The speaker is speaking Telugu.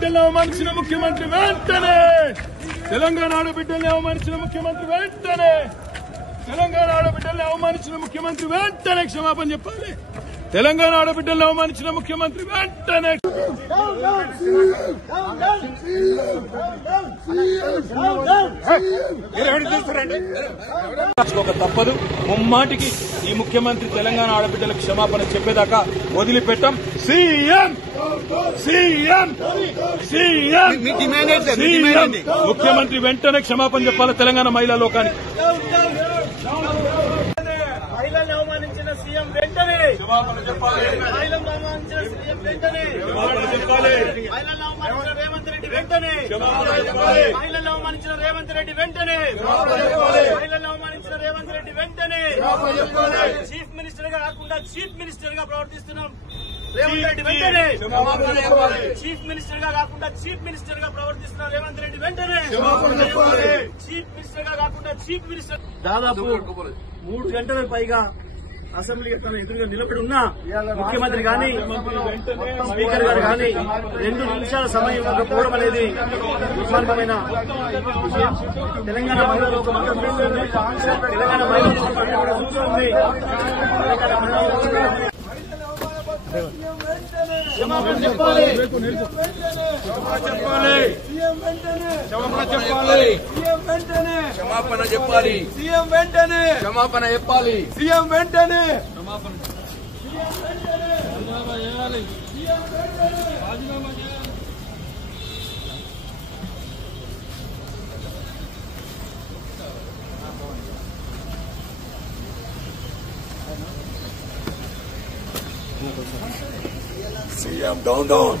ఆడబిడ్డలను అవమానించిన ముఖ్యమంత్రి వెంటనే తెలంగాణ ఆడబిడ్డల్ని అవమానించిన ముఖ్యమంత్రి వెంటనే తెలంగాణ ఆడబిడ్డల్ని అవమానించిన ముఖ్యమంత్రి వెంటనే క్షమాపణ చెప్పాలి. తెలంగాణ ఆడబిడ్డల్ని అవమానించిన ముఖ్యమంత్రి వెంటనే తప్పదు. ముమ్మాటికి ఈ ముఖ్యమంత్రి తెలంగాణ ఆడబిడ్డలకు క్షమాపణ చెప్పేదాకా వదిలిపెట్టాం. సీఎం ముఖ్యమంత్రి వెంటనే క్షమాపణ చెప్పాలి తెలంగాణ మహిళా లోకానికి. మహిళలను అవమానించిన సీఎం వెంటనే క్షమాపణ చెప్పాలి. మహిళలను అవమానించిన సీఎం వెంటనే క్షమాపణ చెప్పాలి. మహిళలను అవమానించిన రేవంత్ రెడ్డి వెంటనే క్షమాపణ చెప్పాలి. మహిళలను అవమానించిన రేవంత్ రెడ్డి వెంటనే క్షమాపణ చెప్పాలి. మహిళలను అవమానించిన రేవంత్ రెడ్డి వెంటనే క్షమాపణ చెప్పాలి. చీఫ్ మినిస్టర్ గా కాకుండా చీఫ్ మినిస్టర్ గా ప్రవర్తిస్తున్నాం రేవంత్ రెడ్డి వెంటనే క్షమాపణ చెప్పాలి. చీఫ్ మినిస్టర్ గా కాకుండా చీఫ్ మినిస్టర్ గా ప్రవర్తిస్తున్న రేవంత్ రెడ్డి వెంటనే క్షమాపణ చెప్పాలి. చీఫ్ మినిస్టర్ గా కాకుండా చీఫ్ మినిస్టర్ దాదాపు 3 గంటలకు పైగా అసెంబ్లీ తన ఎదురుగా నిలబడి ఉన్న ముఖ్యమంత్రి గాని స్పీకర్ గారు గాని 2 నిమిషాల సమయం ఇవ్వకపోవడం అనేది దుర్మార్గమైన విషయం. తెలంగాణ మహిళా లోకం అంతా చూస్తుంది. తెలంగాణ మహిళా లోకం అంతా కూడా చూస్తుంది. క్షమాపణ చెప్పాలి. క్షమాపణ చెప్పాలి. సీఎం వెంటనే క్షమాపణ చెప్పాలి. సీఎం వెంటనే సీఎం డౌన్.